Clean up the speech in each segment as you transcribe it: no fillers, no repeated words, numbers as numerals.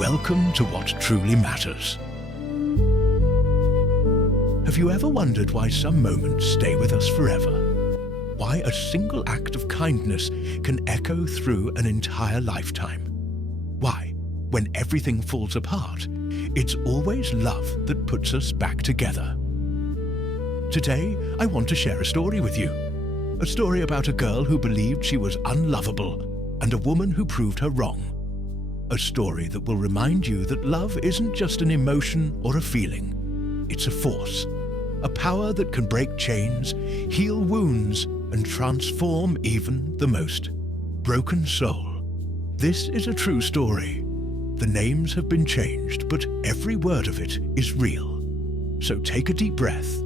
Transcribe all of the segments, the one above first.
Welcome to what truly matters. Have you ever wondered why some moments stay with us forever? Why a single act of kindness can echo through an entire lifetime? Why, when everything falls apart, it's always love that puts us back together? Today, I want to share a story with you. A story about a girl who believed she was unlovable and a woman who proved her wrong. A story that will remind you that love isn't just an emotion or a feeling. It's a force, a power that can break chains, heal wounds, and transform even the most broken soul. This is a true story. The names have been changed, but every word of it is real. So take a deep breath,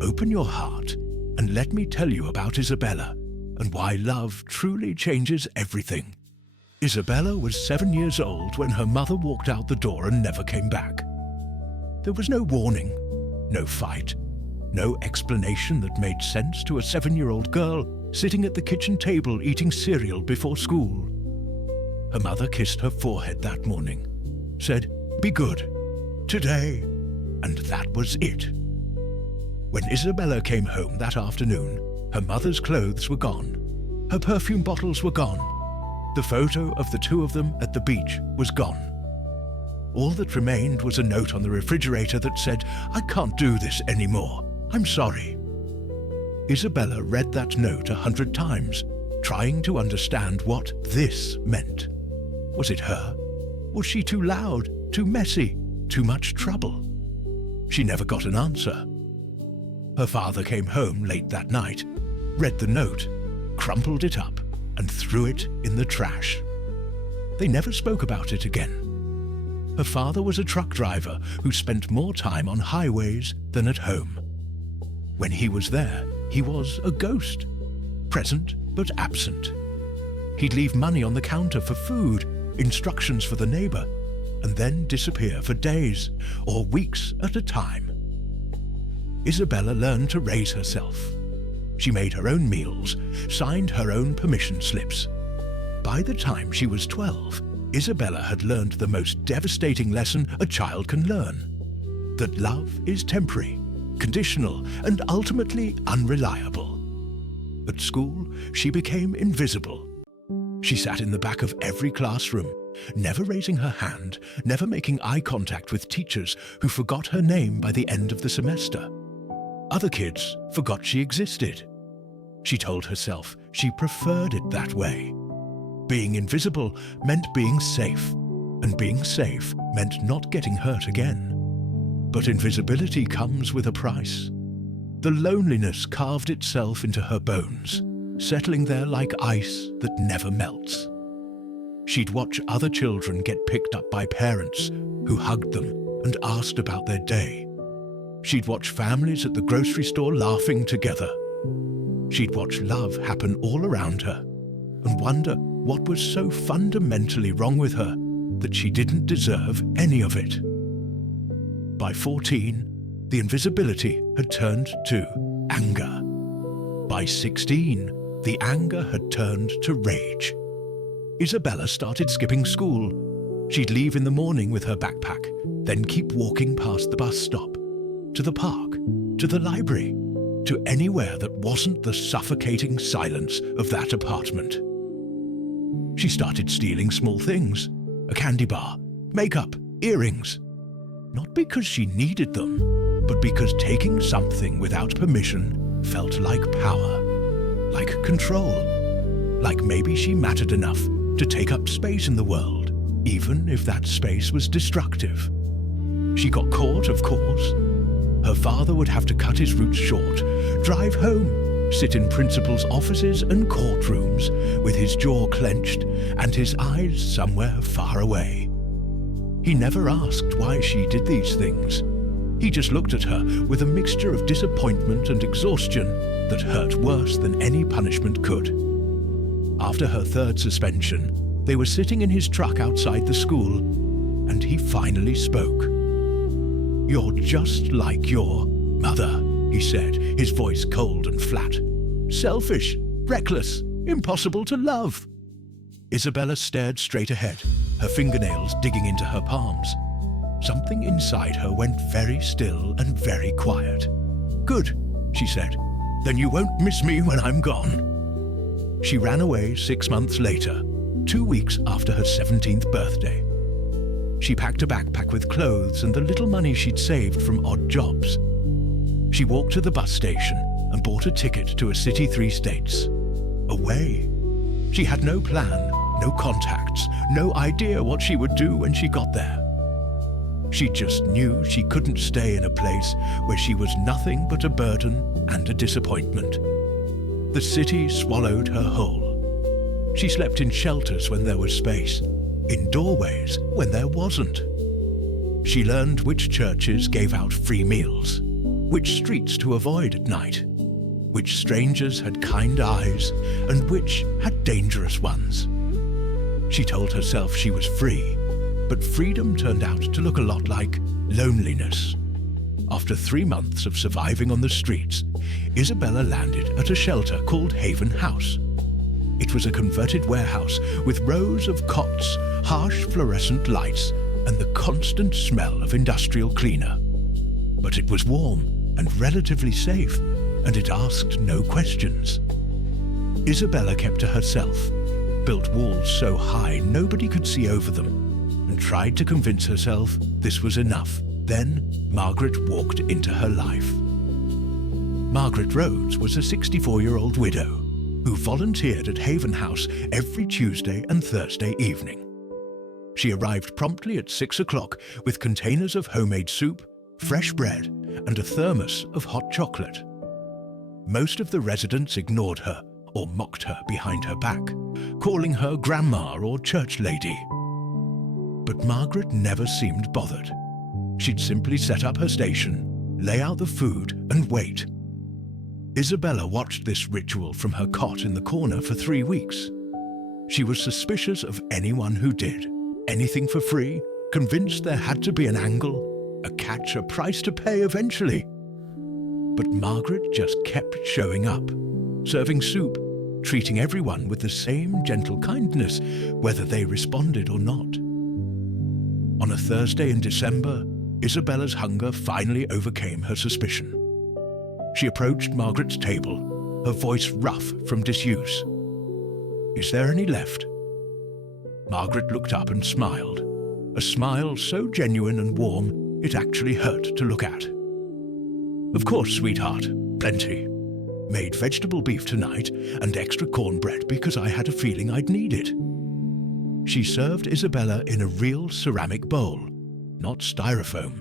open your heart, and let me tell you about Isabella and why love truly changes everything. Isabella was 7 years old when her mother walked out the door and never came back. There was no warning, no fight, no explanation that made sense to a 7-year-old girl sitting at the kitchen table eating cereal before school. Her mother kissed her forehead that morning, said, "Be good, today," and that was it. When Isabella came home that afternoon, her mother's clothes were gone. Her perfume bottles were gone. The photo of the two of them at the beach was gone. All that remained was a note on the refrigerator that said, "I can't do this anymore. I'm sorry." Isabella read that note 100 times, trying to understand what this meant. Was it her? Was she too loud, too messy, too much trouble? She never got an answer. Her father came home late that night, read the note, crumpled it up, and threw it in the trash. They never spoke about it again. Her father was a truck driver who spent more time on highways than at home. When he was there, he was a ghost, present but absent. He'd leave money on the counter for food, instructions for the neighbor, and then disappear for days or weeks at a time. Isabella learned to raise herself. She made her own meals, signed her own permission slips. By the time she was 12, Isabella had learned the most devastating lesson a child can learn: that love is temporary, conditional, and ultimately unreliable. At school, she became invisible. She sat in the back of every classroom, never raising her hand, never making eye contact with teachers who forgot her name by the end of the semester. Other kids forgot she existed. She told herself she preferred it that way. Being invisible meant being safe, and being safe meant not getting hurt again. But invisibility comes with a price. The loneliness carved itself into her bones, settling there like ice that never melts. She'd watch other children get picked up by parents who hugged them and asked about their day. She'd watch families at the grocery store laughing together. She'd watch love happen all around her and wonder what was so fundamentally wrong with her that she didn't deserve any of it. By 14, the invisibility had turned to anger. By 16, the anger had turned to rage. Isabella started skipping school. She'd leave in the morning with her backpack, then keep walking past the bus stop, to the park, to the library, to anywhere that wasn't the suffocating silence of that apartment. She started stealing small things: a candy bar, makeup, earrings. Not because she needed them, but because taking something without permission felt like power, like control, like maybe she mattered enough to take up space in the world, even if that space was destructive. She got caught, of course. Her father would have to cut his routes short, drive home, sit in principals' offices and courtrooms with his jaw clenched and his eyes somewhere far away. He never asked why she did these things. He just looked at her with a mixture of disappointment and exhaustion that hurt worse than any punishment could. After her third suspension, they were sitting in his truck outside the school, and he finally spoke. "You're just like your mother," he said, his voice cold and flat. "Selfish, reckless, impossible to love." Isabella stared straight ahead, her fingernails digging into her palms. Something inside her went very still and very quiet. "Good," she said. "Then you won't miss me when I'm gone." She ran away 6 months later, 2 weeks after her 17th birthday. She packed a backpack with clothes and the little money she'd saved from odd jobs. She walked to the bus station and bought a ticket to a city 3 states. Away. She had no plan, no contacts, no idea what she would do when she got there. She just knew she couldn't stay in a place where she was nothing but a burden and a disappointment. The city swallowed her whole. She slept in shelters when there was space, in doorways when there wasn't. She learned which churches gave out free meals, which streets to avoid at night, which strangers had kind eyes and which had dangerous ones. She told herself she was free, but freedom turned out to look a lot like loneliness. After 3 months of surviving on the streets, Isabella landed at a shelter called Haven House. It was a converted warehouse with rows of cots, harsh fluorescent lights, and the constant smell of industrial cleaner. But it was warm and relatively safe, and it asked no questions. Isabella kept to herself, built walls so high nobody could see over them, and tried to convince herself this was enough. Then Margaret walked into her life. Margaret Rhodes was a 64-year-old widow who volunteered at Haven House every Tuesday and Thursday evening. She arrived promptly at 6 o'clock with containers of homemade soup, fresh bread, and a thermos of hot chocolate. Most of the residents ignored her or mocked her behind her back, calling her grandma or church lady. But Margaret never seemed bothered. She'd simply set up her station, lay out the food, and wait. Isabella watched this ritual from her cot in the corner for 3 weeks. She was suspicious of anyone who did anything for free, convinced there had to be an angle, a catch, a price to pay eventually. But Margaret just kept showing up, serving soup, treating everyone with the same gentle kindness, whether they responded or not. On a Thursday in December, Isabella's hunger finally overcame her suspicion. She approached Margaret's table, her voice rough from disuse. "Is there any left?" Margaret looked up and smiled, a smile so genuine and warm it actually hurt to look at. "Of course, sweetheart, plenty. Made vegetable beef tonight and extra cornbread because I had a feeling I'd need it." She served Isabella in a real ceramic bowl, not styrofoam,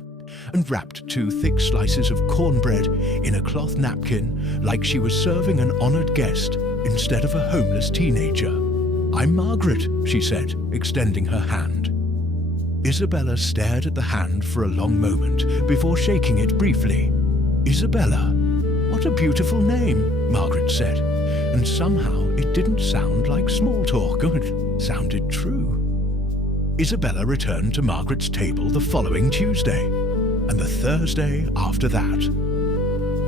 and wrapped 2 thick slices of cornbread in a cloth napkin like she was serving an honored guest instead of a homeless teenager. "I'm Margaret," she said, extending her hand. Isabella stared at the hand for a long moment before shaking it briefly. "Isabella? What a beautiful name," Margaret said, and somehow it didn't sound like small talk, it sounded true. Isabella returned to Margaret's table the following Tuesday, and the Thursday after that.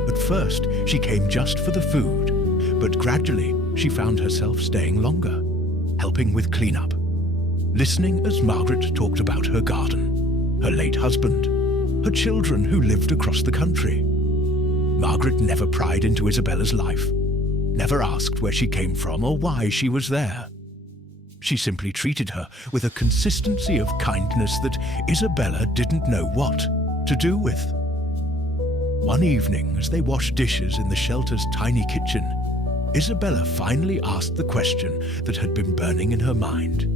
At first, she came just for the food, but gradually she found herself staying longer, helping with cleanup, listening as Margaret talked about her garden, her late husband, her children who lived across the country. Margaret never pried into Isabella's life, never asked where she came from or why she was there. She simply treated her with a consistency of kindness that Isabella didn't know what to do with. One evening, as they washed dishes in the shelter's tiny kitchen, Isabella finally asked the question that had been burning in her mind.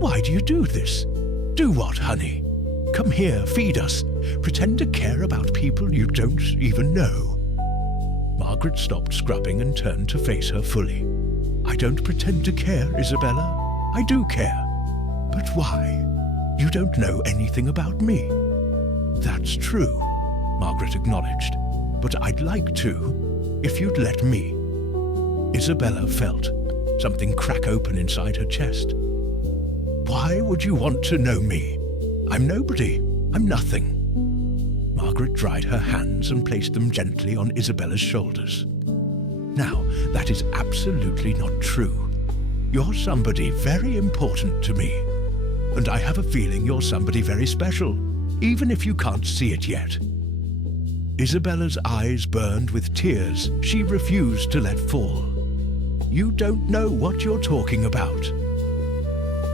"Why do you do this? Do what, honey? Come here, feed us. Pretend to care about people you don't even know." Margaret stopped scrubbing and turned to face her fully. "I don't pretend to care, Isabella. I do care. But why? You don't know anything about me." "That's true," Margaret acknowledged. "But I'd like to, if you'd let me." Isabella felt something crack open inside her chest. "Why would you want to know me? I'm nobody. I'm nothing." Margaret dried her hands and placed them gently on Isabella's shoulders. "Now, that is absolutely not true. You're somebody very important to me, and I have a feeling you're somebody very special, even if you can't see it yet." Isabella's eyes burned with tears she refused to let fall. "You don't know what you're talking about."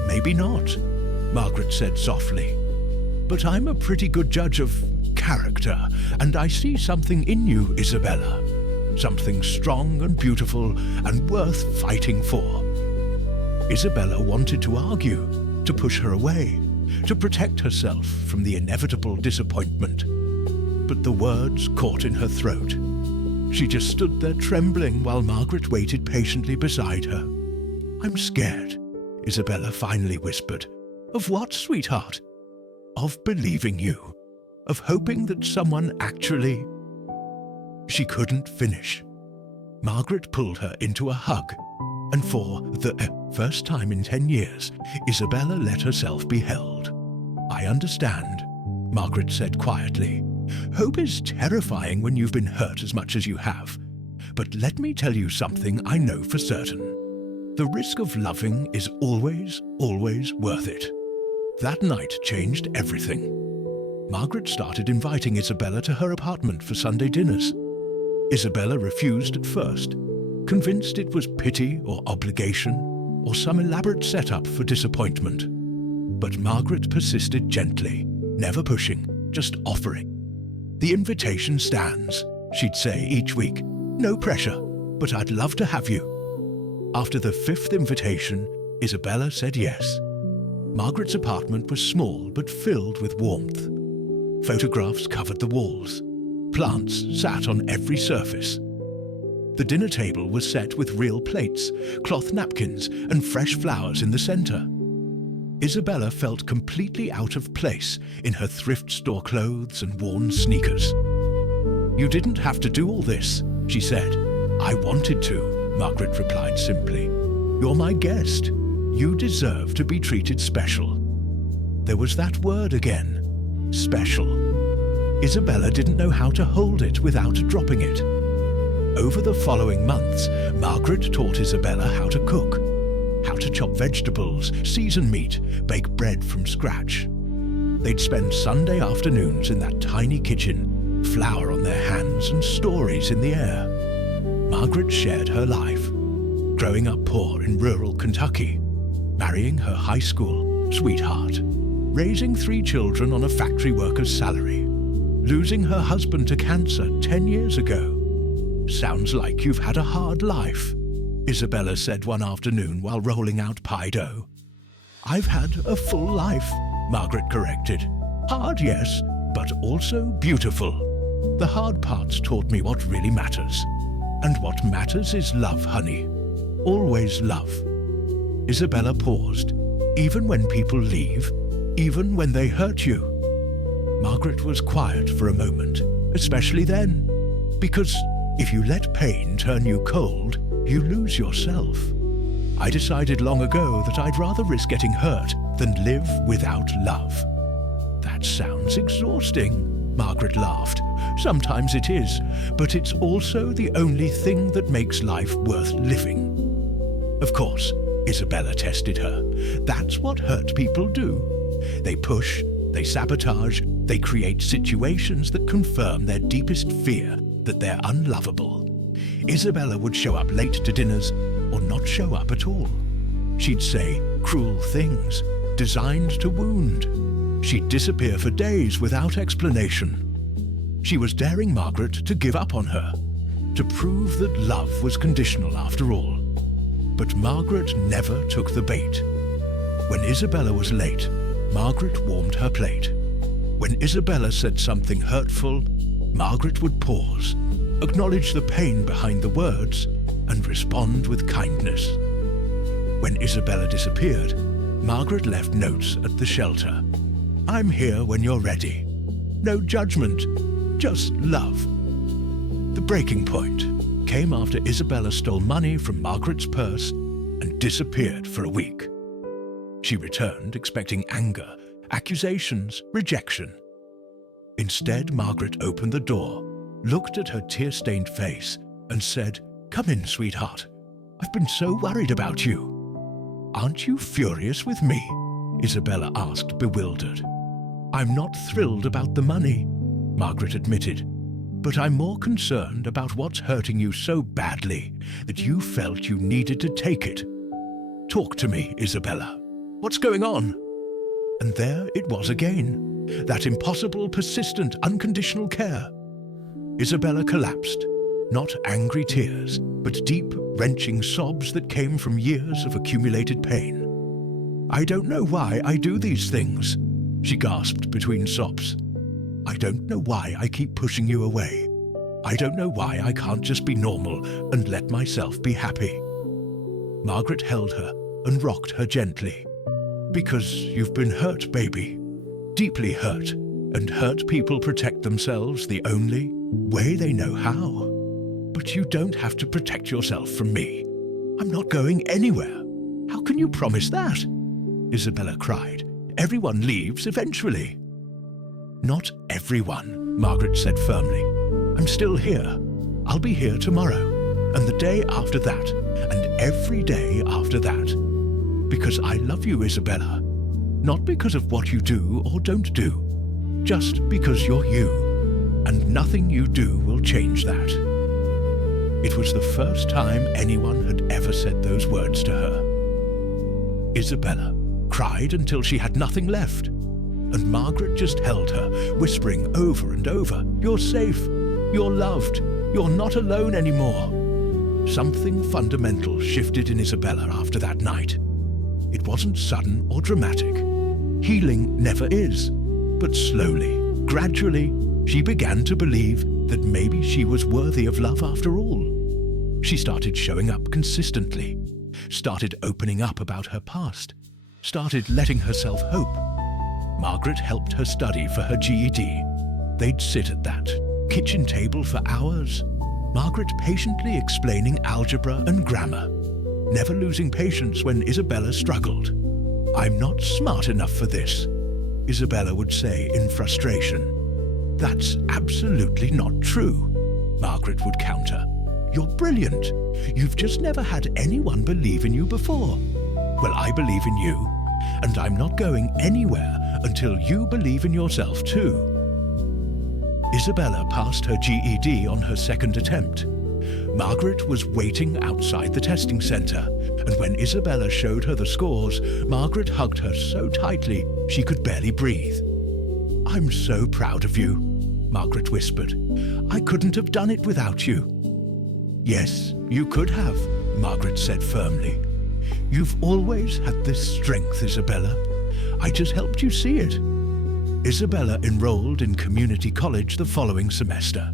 "Maybe not," Margaret said softly. "But I'm a pretty good judge of character, and I see something in you, Isabella. Something strong and beautiful and worth fighting for." Isabella wanted to argue, to push her away, to protect herself from the inevitable disappointment. But the words caught in her throat. She just stood there trembling while Margaret waited patiently beside her. "I'm scared," Isabella finally whispered. "Of what, sweetheart?" "Of believing you. Of hoping that someone actually—" She couldn't finish. Margaret pulled her into a hug, and for the first time in 10 years, Isabella let herself be held. "I understand," Margaret said quietly. "Hope is terrifying when you've been hurt as much as you have. But let me tell you something I know for certain. The risk of loving is always, always worth it." That night changed everything. Margaret started inviting Isabella to her apartment for Sunday dinners. Isabella refused at first, convinced it was pity or obligation or some elaborate setup for disappointment. But Margaret persisted gently, never pushing, just offering. "The invitation stands," she'd say each week. "No pressure, but I'd love to have you." After the 5th invitation, Isabella said yes. Margaret's apartment was small but filled with warmth. Photographs covered the walls. Plants sat on every surface. The dinner table was set with real plates, cloth napkins, and fresh flowers in the center. Isabella felt completely out of place in her thrift store clothes and worn sneakers. "You didn't have to do all this," she said. "I wanted to," Margaret replied simply. "You're my guest. You deserve to be treated special." There was that word again. Special. Isabella didn't know how to hold it without dropping it. Over the following months, Margaret taught Isabella how to cook, how to chop vegetables, season meat, bake bread from scratch. They'd spend Sunday afternoons in that tiny kitchen, flour on their hands and stories in the air. Margaret shared her life, growing up poor in rural Kentucky, marrying her high school sweetheart, raising 3 children on a factory worker's salary, losing her husband to cancer 10 years ago. "Sounds like you've had a hard life," Isabella said one afternoon while rolling out pie dough. "I've had a full life," Margaret corrected. "Hard, yes, but also beautiful. The hard parts taught me what really matters. And what matters is love, honey. Always love." Isabella paused. "Even when people leave? Even when they hurt you?" Margaret was quiet for a moment, especially then. Because if you let pain turn you cold, you lose yourself. "I decided long ago that I'd rather risk getting hurt than live without love." "That sounds exhausting," Margaret laughed. "Sometimes it is, but it's also the only thing that makes life worth living." Of course, Isabella tested her. That's what hurt people do. They push, they sabotage, they create situations that confirm their deepest fear that they're unlovable. Isabella would show up late to dinners or not show up at all. She'd say cruel things, designed to wound. She'd disappear for days without explanation. She was daring Margaret to give up on her, to prove that love was conditional after all. But Margaret never took the bait. When Isabella was late, Margaret warmed her plate. When Isabella said something hurtful, Margaret would pause, acknowledge the pain behind the words, and respond with kindness. When Isabella disappeared, Margaret left notes at the shelter. "I'm here when you're ready. No judgment, just love." The breaking point came after Isabella stole money from Margaret's purse and disappeared for a week. She returned expecting anger, accusations, rejection. Instead, Margaret opened the door, looked at her tear-stained face, and said, "Come in, sweetheart. I've been so worried about you." "Aren't you furious with me?" Isabella asked, bewildered. I'm not thrilled about the money, Margaret admitted, but I'm more concerned about what's hurting you so badly that you felt you needed to take it. Talk to me, Isabella. What's going on? And there it was again, that impossible, persistent, unconditional care. Isabella collapsed, not angry tears, but deep, wrenching sobs that came from years of accumulated pain. I don't know why I do these things, she gasped between sobs. I don't know why I keep pushing you away. I don't know why I can't just be normal and let myself be happy. Margaret held her and rocked her gently. Because you've been hurt, baby. Deeply hurt, and hurt people protect themselves the only way they know how. But you don't have to protect yourself from me. I'm not going anywhere. How can you promise that? Isabella cried. Everyone leaves eventually. Not everyone, Margaret said firmly. I'm still here. I'll be here tomorrow, and the day after that, and every day after that. Because I love you, Isabella. Not because of what you do or don't do. Just because you're you, and nothing you do will change that. It was the first time anyone had ever said those words to her. Isabella cried until she had nothing left, and Margaret just held her, whispering over and over, You're safe, you're loved, you're not alone anymore. Something fundamental shifted in Isabella after that night. It wasn't sudden or dramatic. Healing never is. But slowly, gradually, she began to believe that maybe she was worthy of love after all. She started showing up consistently, started opening up about her past, started letting herself hope. Margaret helped her study for her GED. They'd sit at that kitchen table for hours, Margaret patiently explaining algebra and grammar, never losing patience when Isabella struggled. I'm not smart enough for this, Isabella would say in frustration. That's absolutely not true, Margaret would counter. You're brilliant. You've just never had anyone believe in you before. Well, I believe in you, and I'm not going anywhere until you believe in yourself too. Isabella passed her GED on her second attempt. Margaret was waiting outside the testing centre, and when Isabella showed her the scores, Margaret hugged her so tightly she could barely breathe. I'm so proud of you, Margaret whispered. I couldn't have done it without you. Yes, you could have, Margaret said firmly. You've always had this strength, Isabella. I just helped you see it. Isabella enrolled in community college the following semester.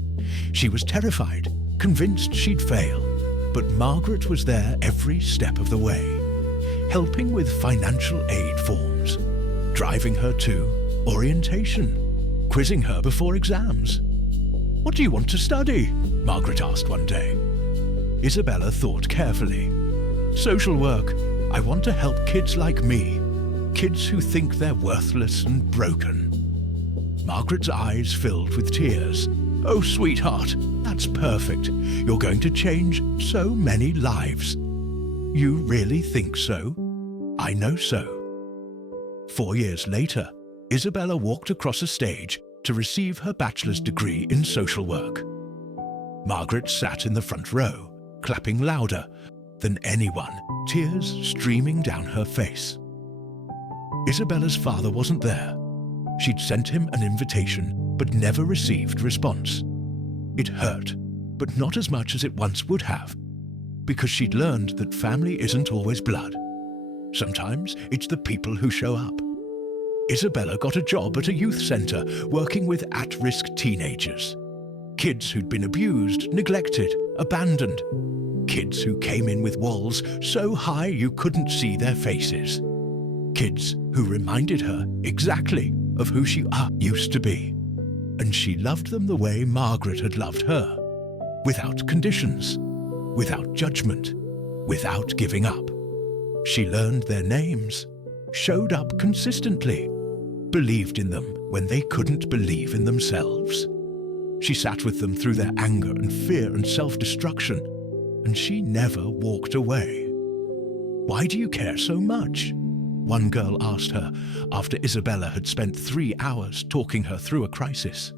She was terrified, convinced she'd fail, but Margaret was there every step of the way, helping with financial aid forms, driving her to orientation, quizzing her before exams. What do you want to study? Margaret asked one day. Isabella thought carefully. Social work. I want to help kids like me, kids who think they're worthless and broken. Margaret's eyes filled with tears. Oh, sweetheart, that's perfect. You're going to change so many lives. You really think so? I know so. 4 years later, Isabella walked across a stage to receive her bachelor's degree in social work. Margaret sat in the front row, clapping louder than anyone, tears streaming down her face. Isabella's father wasn't there. She'd sent him an invitation, but never received response. It hurt, but not as much as it once would have, because she'd learned that family isn't always blood. Sometimes it's the people who show up. Isabella got a job at a youth centre working with at-risk teenagers. Kids who'd been abused, neglected, abandoned. Kids who came in with walls so high you couldn't see their faces. Kids who reminded her exactly of who she used to be. And she loved them the way Margaret had loved her, without conditions, without judgment, without giving up. She learned their names, showed up consistently, believed in them when they couldn't believe in themselves. She sat with them through their anger and fear and self-destruction, and she never walked away. Why do you care so much? one girl asked her after Isabella had spent 3 hours talking her through a crisis.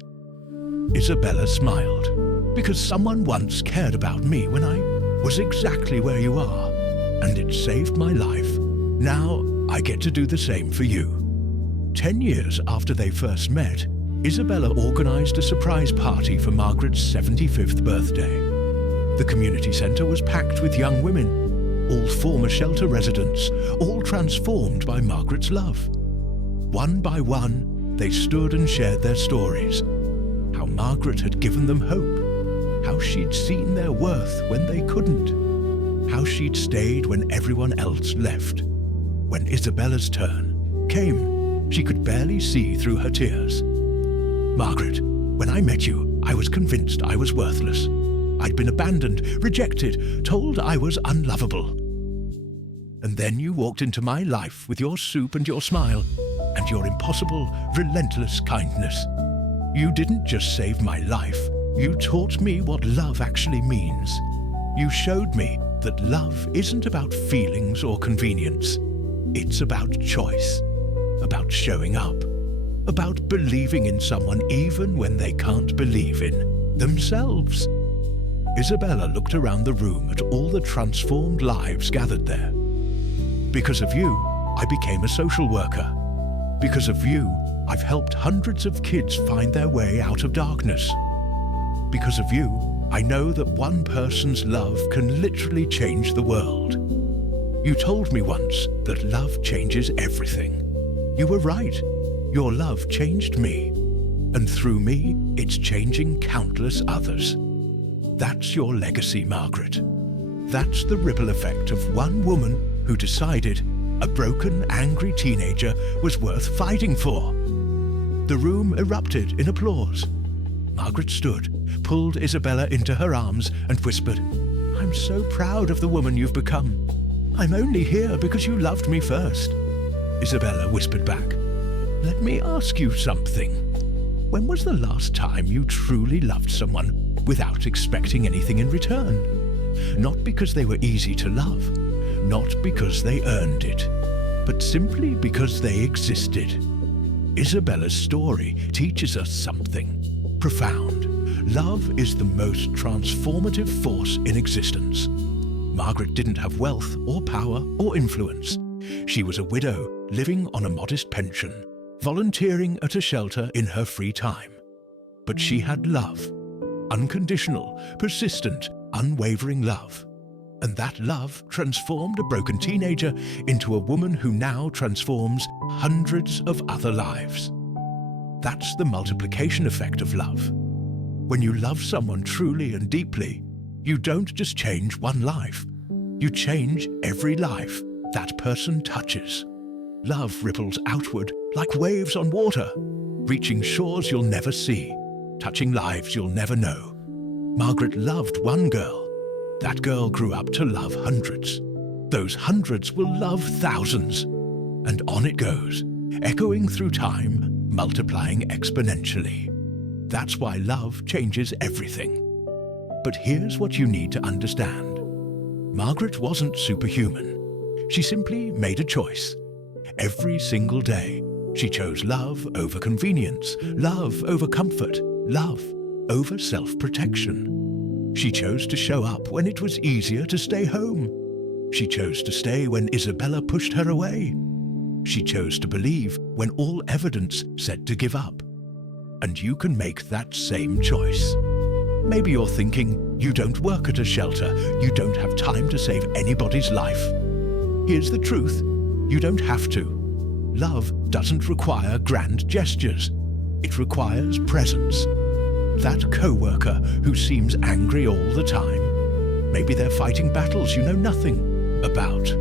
Isabella smiled, because someone once cared about me when I was exactly where you are, and it saved my life. Now I get to do the same for you. 10 years after they first met, Isabella organized a surprise party for Margaret's 75th birthday. The community centre was packed with young women, all former shelter residents, all transformed by Margaret's love. One by one, they stood and shared their stories. How Margaret had given them hope. How she'd seen their worth when they couldn't. How she'd stayed when everyone else left. When Isabella's turn came, she could barely see through her tears. Margaret, when I met you, I was convinced I was worthless. I'd been abandoned, rejected, told I was unlovable. And then you walked into my life with your soup and your smile, and your impossible, relentless kindness. You didn't just save my life, you taught me what love actually means. You showed me that love isn't about feelings or convenience. It's about choice, about showing up, about believing in someone even when they can't believe in themselves. Isabella looked around the room at all the transformed lives gathered there. Because of you, I became a social worker. Because of you, I've helped hundreds of kids find their way out of darkness. Because of you, I know that one person's love can literally change the world. You told me once that love changes everything. You were right. Your love changed me. And through me, it's changing countless others. That's your legacy, Margaret. That's the ripple effect of one woman who decided a broken, angry teenager was worth fighting for. The room erupted in applause. Margaret stood, pulled Isabella into her arms and whispered, "I'm so proud of the woman you've become. I'm only here because you loved me first." Isabella whispered back, "Let me ask you something. When was the last time you truly loved someone without expecting anything in return? Not because they were easy to love, not because they earned it, but simply because they existed." Isabella's story teaches us something profound. Love is the most transformative force in existence. Margaret didn't have wealth or power or influence. She was a widow living on a modest pension, volunteering at a shelter in her free time. But she had love. Unconditional, persistent, unwavering love. And that love transformed a broken teenager into a woman who now transforms hundreds of other lives. That's the multiplication effect of love. When you love someone truly and deeply, you don't just change one life. You change every life that person touches. Love ripples outward like waves on water, reaching shores you'll never see, touching lives you'll never know. Margaret loved one girl. That girl grew up to love hundreds. Those hundreds will love thousands. And on it goes, echoing through time, multiplying exponentially. That's why love changes everything. But here's what you need to understand. Margaret wasn't superhuman. She simply made a choice. Every single day, she chose love over convenience, love over comfort, love over self-protection. She chose to show up when it was easier to stay home. She chose to stay when Isabella pushed her away. She chose to believe when all evidence said to give up. And you can make that same choice. Maybe you're thinking, you don't work at a shelter, you don't have time to save anybody's life. Here's the truth, you don't have to. Love doesn't require grand gestures. It requires presence. That co-worker who seems angry all the time. Maybe they're fighting battles you know nothing about.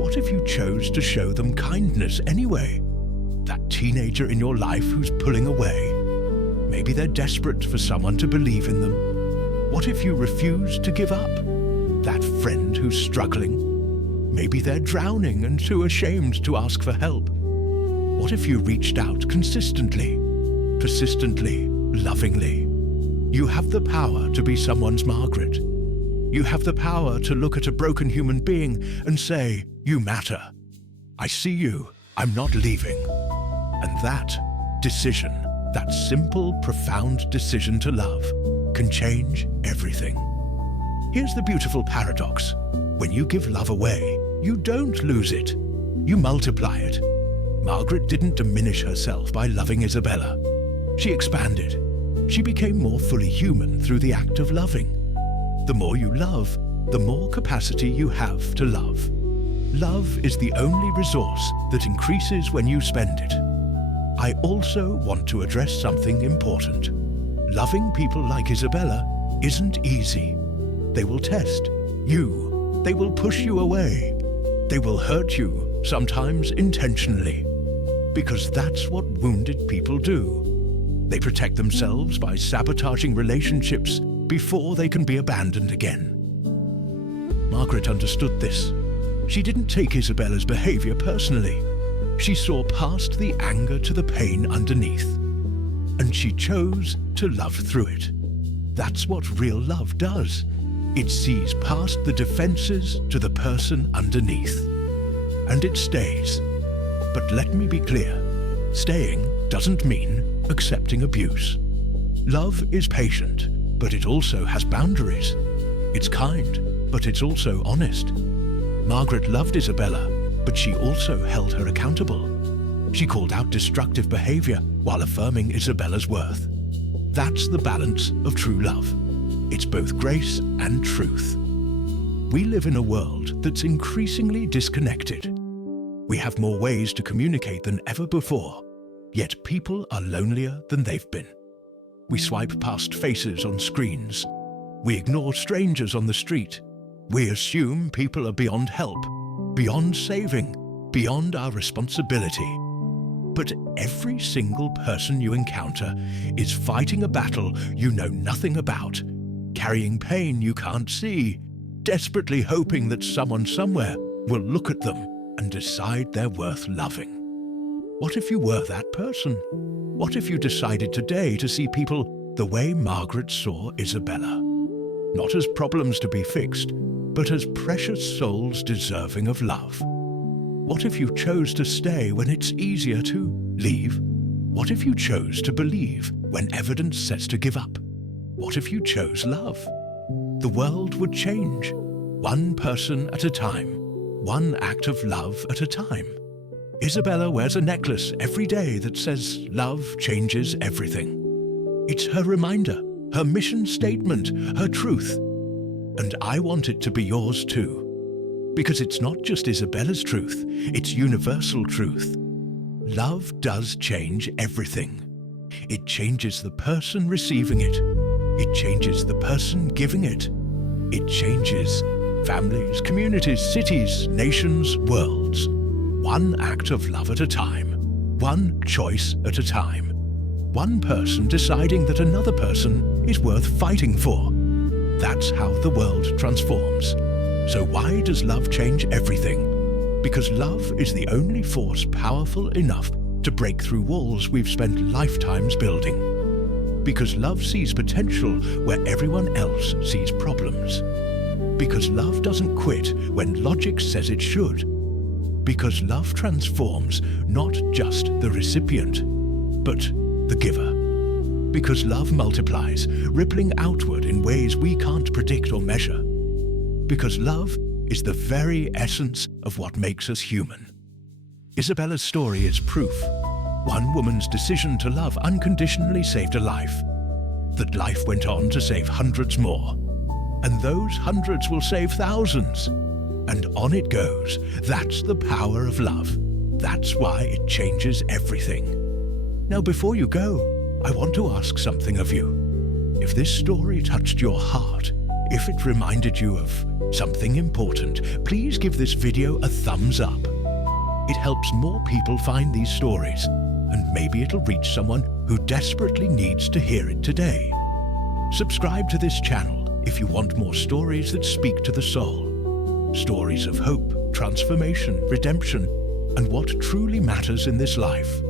What if you chose to show them kindness anyway? That teenager in your life who's pulling away. Maybe they're desperate for someone to believe in them. What if you refuse to give up? That friend who's struggling. Maybe they're drowning and too ashamed to ask for help. What if you reached out consistently, persistently, lovingly? You have the power to be someone's Margaret. You have the power to look at a broken human being and say, you matter. I see you, I'm not leaving. And that decision, that simple, profound decision to love, can change everything. Here's the beautiful paradox. When you give love away, you don't lose it. You multiply it. Margaret didn't diminish herself by loving Isabella. She expanded. She became more fully human through the act of loving. The more you love, the more capacity you have to love. Love is the only resource that increases when you spend it. I also want to address something important. Loving people like Isabella isn't easy. They will test you. They will push you away. They will hurt you, sometimes intentionally. Because that's what wounded people do. They protect themselves by sabotaging relationships before they can be abandoned again. Margaret understood this. She didn't take Isabella's behavior personally. She saw past the anger to the pain underneath. And she chose to love through it. That's what real love does. It sees past the defenses to the person underneath. And it stays. But let me be clear. Staying doesn't mean accepting abuse. Love is patient, but it also has boundaries. It's kind, but it's also honest. Margaret loved Isabella, but she also held her accountable. She called out destructive behavior while affirming Isabella's worth. That's the balance of true love. It's both grace and truth. We live in a world that's increasingly disconnected. We have more ways to communicate than ever before, yet people are lonelier than they've been. We swipe past faces on screens. We ignore strangers on the street. We assume people are beyond help, beyond saving, beyond our responsibility. But every single person you encounter is fighting a battle you know nothing about, carrying pain you can't see, desperately hoping that someone somewhere will look at them and decide they're worth loving. What if you were that person? What if you decided today to see people the way Margaret saw Isabella? Not as problems to be fixed, but as precious souls deserving of love. What if you chose to stay when it's easier to leave? What if you chose to believe when evidence says to give up? What if you chose love? The world would change, one person at a time, one act of love at a time. Isabella wears a necklace every day that says love changes everything. It's her reminder, her mission statement, her truth. And I want it to be yours too. Because it's not just Isabella's truth, it's universal truth. Love does change everything. It changes the person receiving it. It changes the person giving it. It changes families, communities, cities, nations, worlds. One act of love at a time. One choice at a time. One person deciding that another person is worth fighting for. That's how the world transforms. So why does love change everything? Because love is the only force powerful enough to break through walls we've spent lifetimes building. Because love sees potential where everyone else sees problems. Because love doesn't quit when logic says it should. Because love transforms not just the recipient, but the giver. Because love multiplies, rippling outward in ways we can't predict or measure. Because love is the very essence of what makes us human. Isabella's story is proof. One woman's decision to love unconditionally saved a life. That life went on to save hundreds more. And those hundreds will save thousands. And on it goes. That's the power of love. That's why it changes everything. Now, before you go, I want to ask something of you. If this story touched your heart, if it reminded you of something important, please give this video a thumbs up. It helps more people find these stories, and maybe it'll reach someone who desperately needs to hear it today. Subscribe to this channel if you want more stories that speak to the soul. Stories of hope, transformation, redemption, and what truly matters in this life.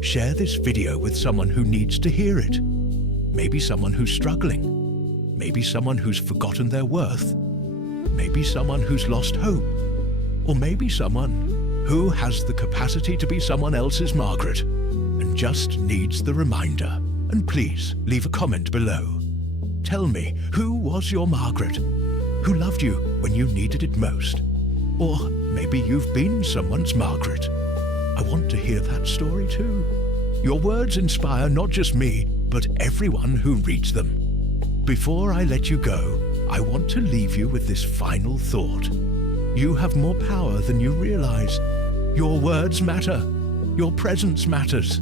Share this video with someone who needs to hear it. Maybe someone who's struggling. Maybe someone who's forgotten their worth. Maybe someone who's lost hope. Or maybe someone Who has the capacity to be someone else's Margaret and just needs the reminder? And please leave a comment below. Tell me, who was your Margaret? Who loved you when you needed it most? Or maybe you've been someone's Margaret. I want to hear that story too. Your words inspire not just me, but everyone who reads them. Before I let you go, I want to leave you with this final thought. You have more power than you realize. Your words matter. Your presence matters.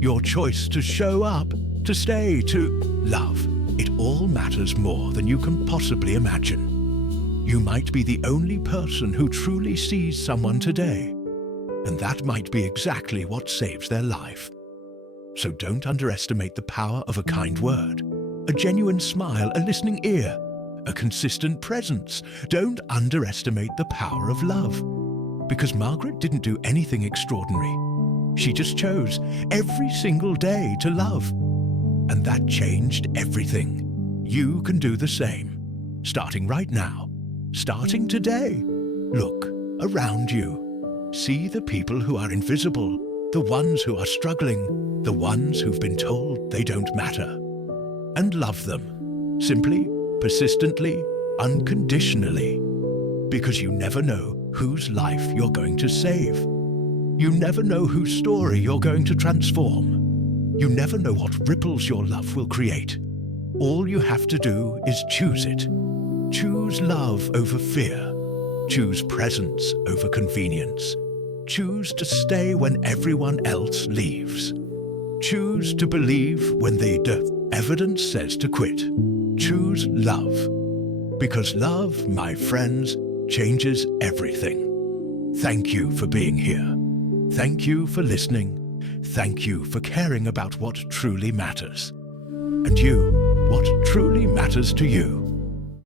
Your choice to show up, to stay, to love. It all matters more than you can possibly imagine. You might be the only person who truly sees someone today, and that might be exactly what saves their life. So don't underestimate the power of a kind word, a genuine smile, a listening ear, a consistent presence. Don't underestimate the power of love. Because Margaret didn't do anything extraordinary. She just chose every single day to love. And that changed everything. You can do the same. Starting right now. Starting today. Look around you. See the people who are invisible, the ones who are struggling, the ones who've been told they don't matter. And love them. Simply, persistently, unconditionally. Because you never know whose life you're going to save. You never know whose story you're going to transform. You never know what ripples your love will create. All you have to do is choose it. Choose love over fear. Choose presence over convenience. Choose to stay when everyone else leaves. Choose to believe when the evidence says to quit. Choose love. Because love, my friends, changes everything. Thank you for being here. Thank you for listening. Thank you for caring about what truly matters. And you, what truly matters to you.